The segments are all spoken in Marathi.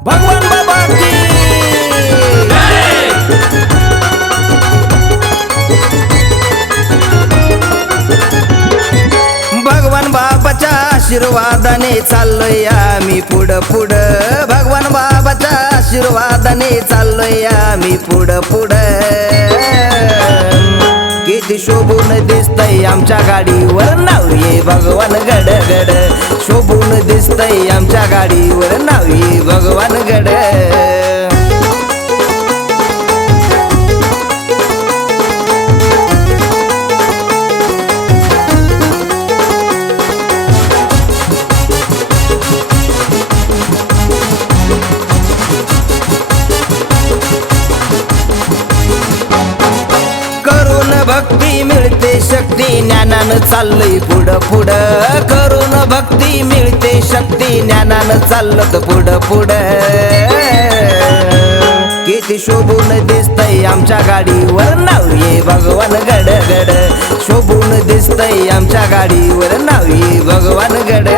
भगवान बाबा की भगवान बाबाच्या आशीर्वादाने चाललोय आम्ही पुढं पुढं भगवान बाबाच्या आशीर्वादाने चाललोय आम्ही पुढं पुढं किती शोभून दिसतय आमच्या गाडीवर नाव ये भगवान गड गड शोभून दिसतय आमच्या गाडीवर नाव ये भगवान गड भक्ती मिळते शक्ती ज्ञानानं चाललंय पुढं पुढं करून भक्ती मिळते शक्ती ज्ञानानं चाललं पुढं पुढं किती शोभून दिसतय आमच्या गाडीवर नाव ये भगवान गड गड शोभून दिसतय आमच्या गाडीवर नाव ये भगवान गड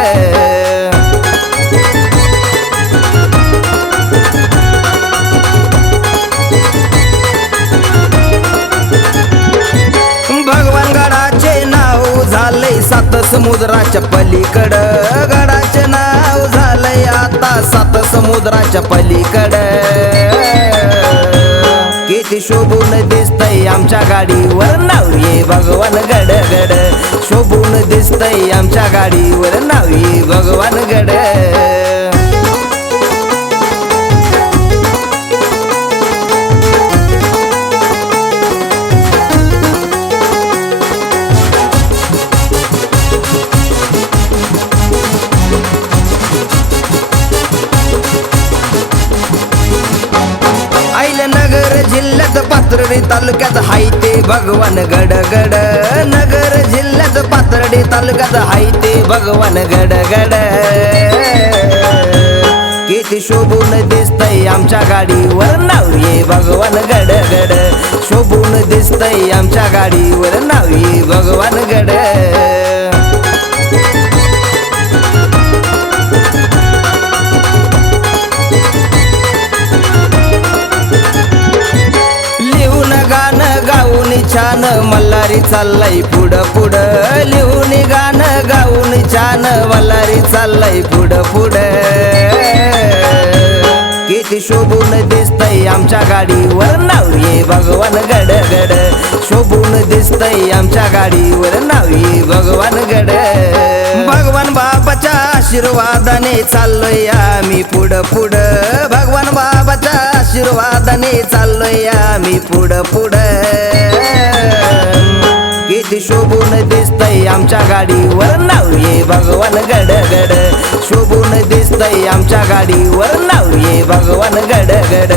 सात समुद्राच्या पलीकड गडाचे नाव झालंय आता सात समुद्राच्या पलीकड किती शोभून दिसतय आमच्या गाडीवर नाव ये भगवान गड गड शोभून दिसतय आमच्या गाडीवर नाव ये भगवान गड नगर जिल्ह्यात पाथर्डी तालुक्यात हाय ते भगवान गड गड नगर जिल्ह्यात पाथर्डी तालुक्यात हाय ते भगवान गड गड किती शोभून दिसतय आमच्या गाडीवर नाव ये भगवान गड गड शोभून दिसतय आमच्या गाडीवर नाव ये भगवान गड छान मल्हारी चाललंय पुढं पुढं लिहून गाणं गाऊन छान मल्हारी चाललंय पुढं पुढं किती शोभून दिसतय आमच्या गाडीवर नाव ये भगवान गड गड शोभून दिसतय आमच्या गाडीवर नाव ये भगवान गड भगवान बाबाच्या आशीर्वादाने चाललोय आम्ही पुढं पुढं भगवान बाबाच्या आशीर्वादाने चाललोय आम्ही पुढं पुढं किती शोभून दिसतय आमच्या गाडीवर नाव ये भगवान गड गड शोभून दिसतय आमच्या गाडीवर नाव ये भगवान गड गड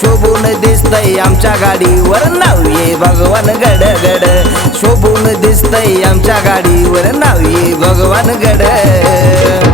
शोभून दिसतय आमच्या गाडीवर नाव ये भगवान गड गड शोभून दिसतय आमच्या गाडीवर नाव ये भगवान गड